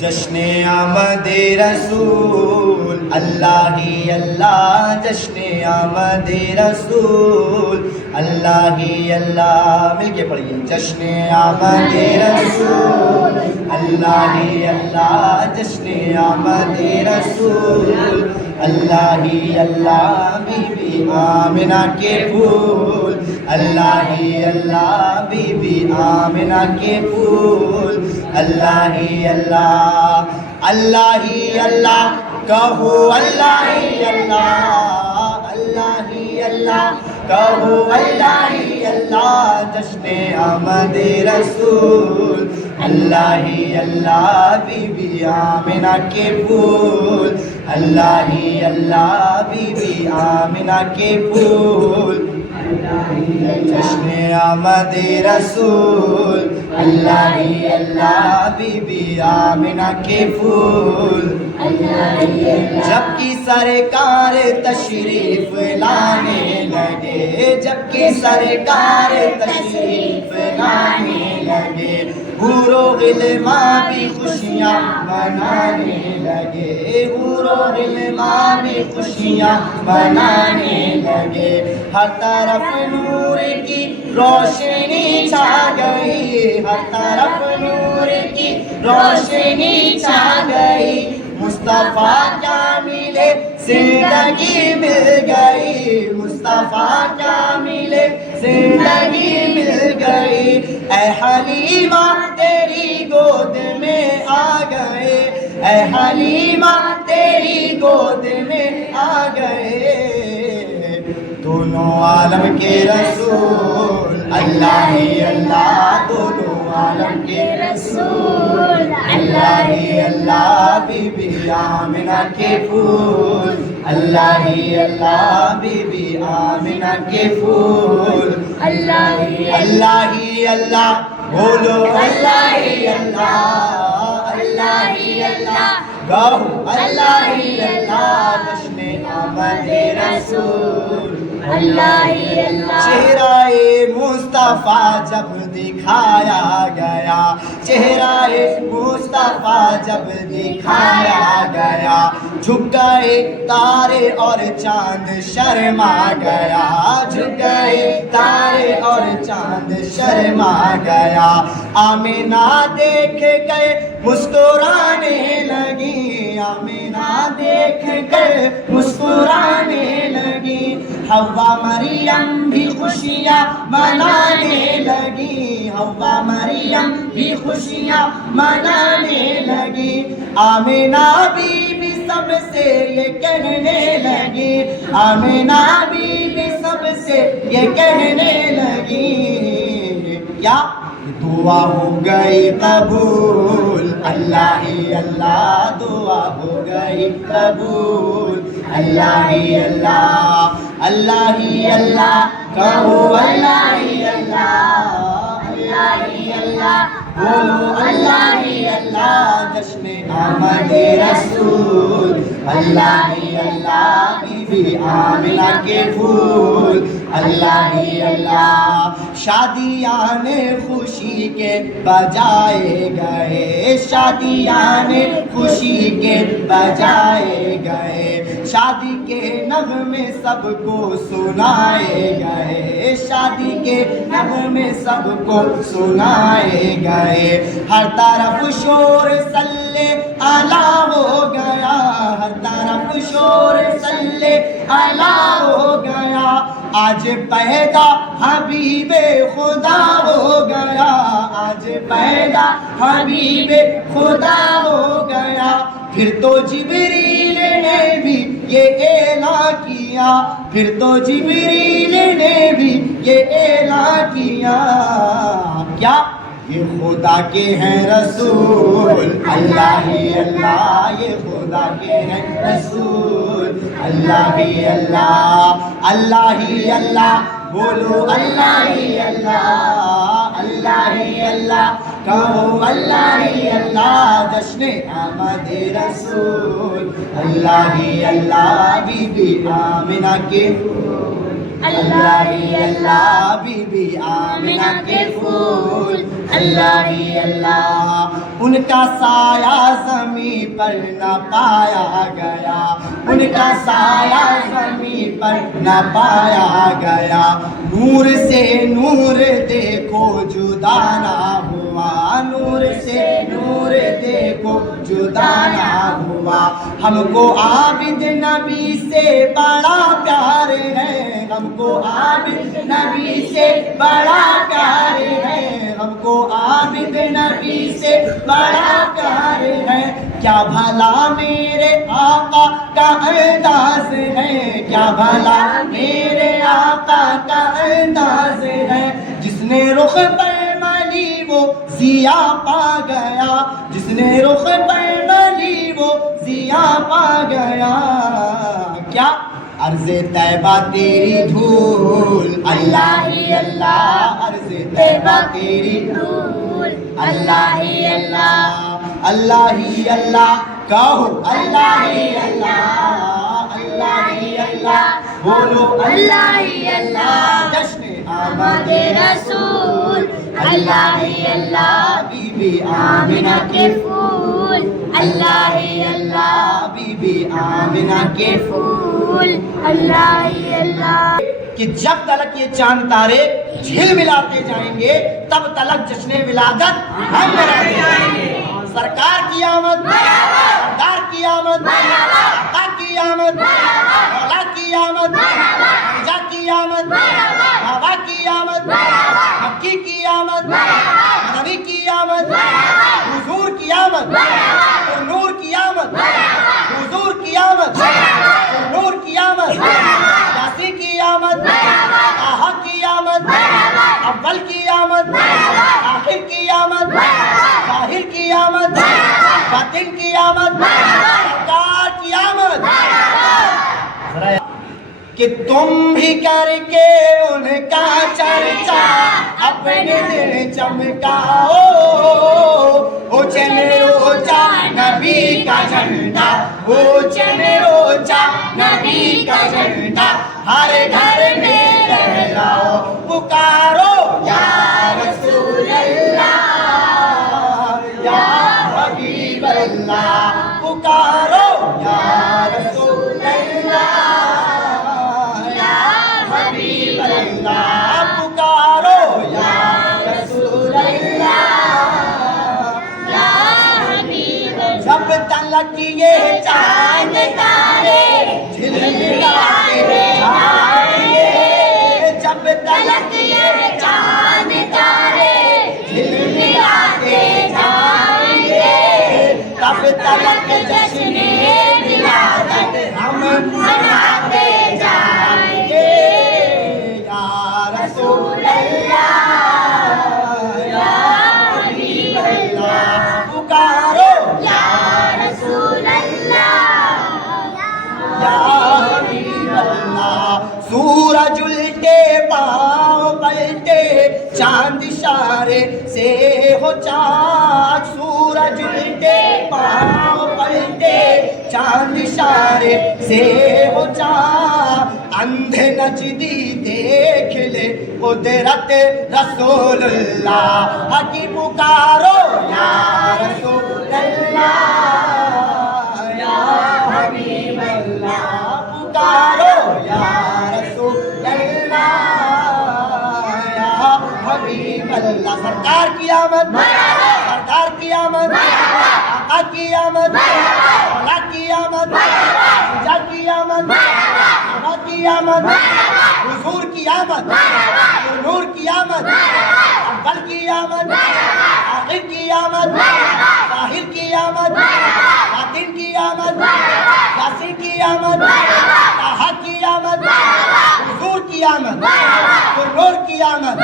جشن آمد رسول اللہ ہی اللہ، جشن آمد رسول اللہ ہی اللہ، مل کے پڑھیے جشن آمد رسول اللہ ہی اللہ، جشن آمد رسول اللہ ہی اللہ، بی بی آمنہ کے پھول اللہ ہی اللہ، بی بی آمنہ کے پھول اللہ ہی اللہ، اللہ ہی اللہ کہو اللہ ہی اللہ، اللہ ہی اللہ کہو اللہ ہی اللہ، جشن آمد رسول اللہ ہی اللہ، بی بی آمنہ کے پھول اللہ ہی اللہ، بی بی آمنہ کے پھول جشن آمد رسول اللہ ہی اللہ، بی بی آمنہ کے پھول جب کی سرکار تشریف لانے لگے، جب کی سرکار تشریف لانے لگے، حور و غلمان بھی خوشیاں منانے لگے، حور و غلمان بھی خوشیاں منانے لگے، ہر طرف نور کی روشنی چھا گئی، ہر طرف نور کی روشنی چھا گئی، مصطفیٰ کیا ملے زندگی مل گئی، مصطفیٰ کیا ملے زندگی مل گئی، اے حلیمہ تیری گود میں آ گئے، اے حلیمہ تیری گود میں آ گئے، دونوں عالم کے رسول اللہ ہی اللہ، دونوں عالم کے رسول اللہ ہی اللہ، بی بی آمنہ کے پھول اللہ ہی اللہ، بی بی آمنہ کے پھول اللہ ہی اللہ، بولو اللہ ہی اللہ، اللہ ہی اللہ گاؤ اللہ ہی اللہ، جشن آمد رسول اللہ ہی اللہ، چہرہ مصطفیٰ جب دکھایا گیا، چہرہ مصطفیٰ جب دکھایا گیا، جھک گئے تارے اور چاند شرما گیا، جھک گئے تارے اور چاند شرما گیا، آمنہ دیکھ گئے مسکرانے لگی، آمنہ دیکھ کر مسکرانے لگی، حوا مریم بھی خوشیاں منانے لگی، حوا مریم بھی خوشیاں منانے لگی، آمنہ بی بی سب سے یہ کہنے لگی، آمنہ بی بی سب سے یہ کہنے لگی، کیا دعا ہو گئی قبول اللہ ہی اللہ، دعا ہو گئی قبول اللہ ہی اللہ، اللہ ہی اللہ کہو اللہ ہی اللہ، اللہ ہی اللہ بولو اللہ ہی اللہ، جشن آمد رسول اللہ ہی اللہ، بی بی آمنہ کے پھول اللہ ہی اللہ، شادیاں خوشی کے بجائے گئے، شادیاں خوشی کے بجائے گئے، شادی کے نغمے سب کو سنائے گئے، شادی کے نغمے سب کو سنائے گئے، ہر طرف شور صلی اللہ ہو گیا، ہر طرف شور صلی اللہ ہو گیا، آج پیدا حبیب خدا ہو گیا، آج پیدا حبیب خدا ہو گیا، پھر تو جبریل نے بھی یہ اعلان کیا، پھر تو جبریل نے بھی یہ اعلان کیا، کیا یہ خدا کے ہیں رسول اللہ ہی اللہ، یہ خدا کے ہیں رسول اللہ ہی اللہ، اللہ ہی اللہ بولو اللہ ہی اللہ، اللہ ہی اللہ کہو اللہ ہی اللہ، جشن آمد رسول اللہ ہی اللہ، بی بی آمنہ کے اللہ ہی اللہ بی بی آمنہ کے پھول، اللہ ہی اللہ، ان کا سایہ زمین پر نہ پایا گیا، ان کا سایہ زمین پر نہ پایا گیا، نور سے نور دیکھو جدا نہ ہوا، نور سے نور دیکھو جدا نہ ہوا، ہم کو عابد نبی سے بڑا پیار ہے، ہم کو عابد نبی سے بڑا پیار ہے، ہم کو عابد نبی سے بڑا پیار ہے، کیا بھلا میرے آقا کا انداز ہے، کیا بھلا میرے آقا کا انداز ہے، جس نے رخ پر ملی وہ ضیا پا گیا، جس نے رخ پر ملی وہ ضیا پا گیا، کیا عرض طیبہ تیری دھول، اللہ ہی اللہ، عرض طیبہ تیری دھول، اللہ ہی اللہ، اللہ ہی اللہ، کہو اللہ ہی اللہ، اللہ ہی اللہ، بولو اللہ ہی اللہ، جشن آمد رسول، اللہ ہی اللہ، بی بی آمنہ کے پھول، اللہ ہی اللہ، بی بی آمنہ کے پھول، اللہ ہی اللہ، کہ جب تلک یہ چاند تارے جھل ملاتے جائیں گے تب تلک جشن ولادت ہم مناتے جائیں گے، سرکار کی آمد، سردار کی آمد، آقا کی آمد، مولا کی آمد، حمزہ کی آمد، بابا کی آمد، مکی کی آمد، نبی کی آمد، حضور کی آمد، نور کی آمد، حضور کی آمد، نور کی آمد، یاسی کی آمد، آہا کی آمد، اول کی آمد، آخر کی آمد، ظاہر کی آمد، باطن کی آمد، سرکار کی آمد، کہ تم بھی کر کے ان کا چرچا اپنے دل چمکاؤ، اونچے میں اونچا نبی کا جھنڈا، اونچے میں اونچا نبی کا جھنڈا، ہر گھر میں لہراؤ، پکارو یا رسول اللہ، یا حبیب اللہ، پکارو یا رسول اللہ، پکارو یا رسول اللہ، یا حبیب اللہ، جب تلک یہ چاند تارے جھل ملاتے جائیں گے، جب تلک یہ چاند تارے جھل ملاتے جائیں گے، تب تلک جشن ولادت ہم مناتے جائیں گے، رسول اللہ، یا حبیب اللہ، پکارو یا رسول اللہ، یا حبیب اللہ، سورج الٹے پاؤں پلٹے چاند اشارے سے ہو چاک، سورج الٹے پاؤں پلٹے چاند اشارے سے ہو چاک، اندھے نجدی دیکھ لے قدرت رسول اللہ کی، پکارو یا رسول اللہ، یا حبیب اللہ، پکارو یا رسول اللہ، یا حبیب اللہ، سرکار کی آمد، سردار کی آمد، آقا کی آمد، مولا کی آمد، حمزہ کی آمد، بابا کی آمد، حضور کی آمد، نور کی آمد، اول کی آمد، آخر کی آمد، ظاہر کی آمد، باطن کی آمد، یاسین کی آمد، طٰہٰ کی آمد، حضور کی آمد، نور کی آمد،